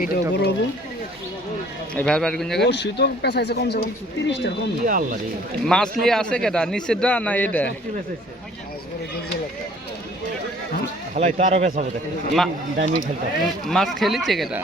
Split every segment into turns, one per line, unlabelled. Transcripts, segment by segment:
এইটা বড় হব।
এই ভাই বাড়ি কোন
ও শীত পেঁচাইছে কমসে কম তিরিশটার কম না। আল্লাহ রে।
মাছ লিয়ে আছে কেটা নিচেরটা না এটা
হালাই তো আরও বেসাবো দেখ।
মা-
ডাইনি খেলতে
মাছ খেলিছে কেটা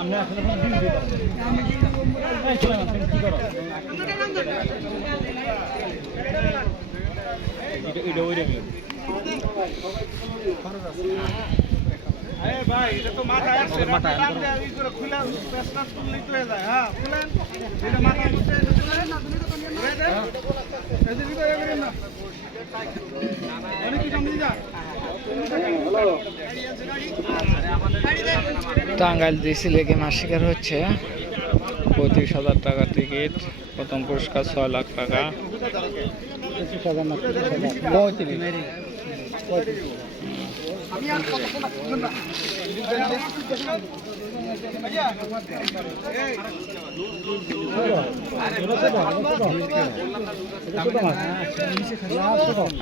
আমরা
এখন দিন
দিই কি করো? এটা টাঙ্গাইল ডিসি লেগে মাছ শিকার হচ্ছে। পঁয়ত্রিশ হাজার টাকা টিকিট প্রথম পুরস্কার ছয় লাখ টাকা।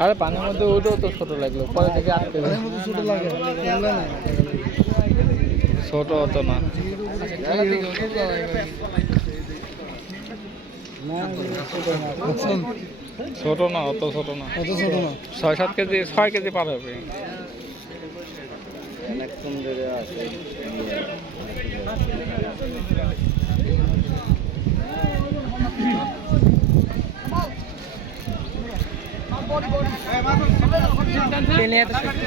আরে পানির মধ্যে ওইটাও তো ছোট লাগল, পরে থেকে আটকে
ছোট লাগে
ছোট হতো না। ছোট না অত ছোট না।
অত ছোট না।
ছয় সাত কেজি ছয় কেজি পার হবে।
এত শক্তি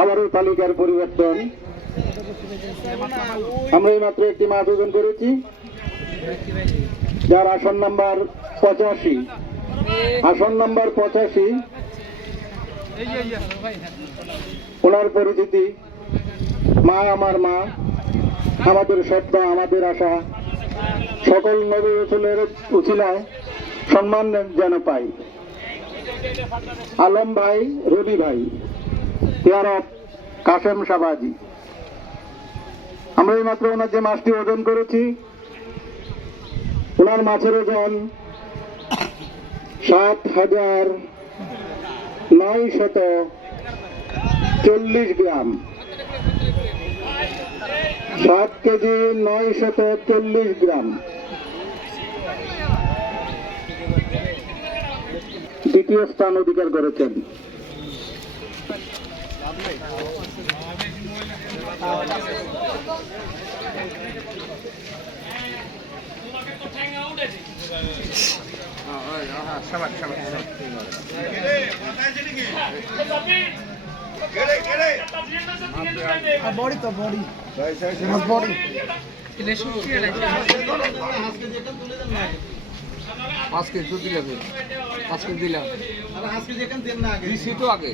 আবারও তালিকার পরিবর্তন। আমরা এই মাত্র একটি মাছ ওজন করেছি। যার আসন নাম্বার পঁচাশি। আসন নাম্বার পঁচাশি। ওনার পরিচিতি। মা আমার মা। আমাদের সত্য, আমাদের আশা। সকল নবী রসুলের উচিলায় সম্মান যেন পাই। আলম ভাই, রবি ভাই পেয়ার অফ কাসেম সাবাজি। আমরা এই মাত্র ওনার যে মাছটি ওজন করেছি, ওনার মাছের ওজন সাত হাজার নয় শত চল্লিশ গ্রাম। সাত কেজি নয় শত চল্লিশ গ্রাম। দ্বিতীয় স্থান অধিকার করেছেন।
বডি তো বডি বডি
পাঁচ কেজি দিলাম পাঁচ কেজি দিলাম দিছি তো আগে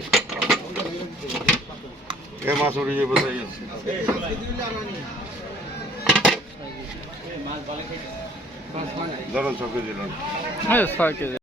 এ মাছ উড়ে যাবে তাই ধরুন
ছয় কেজি।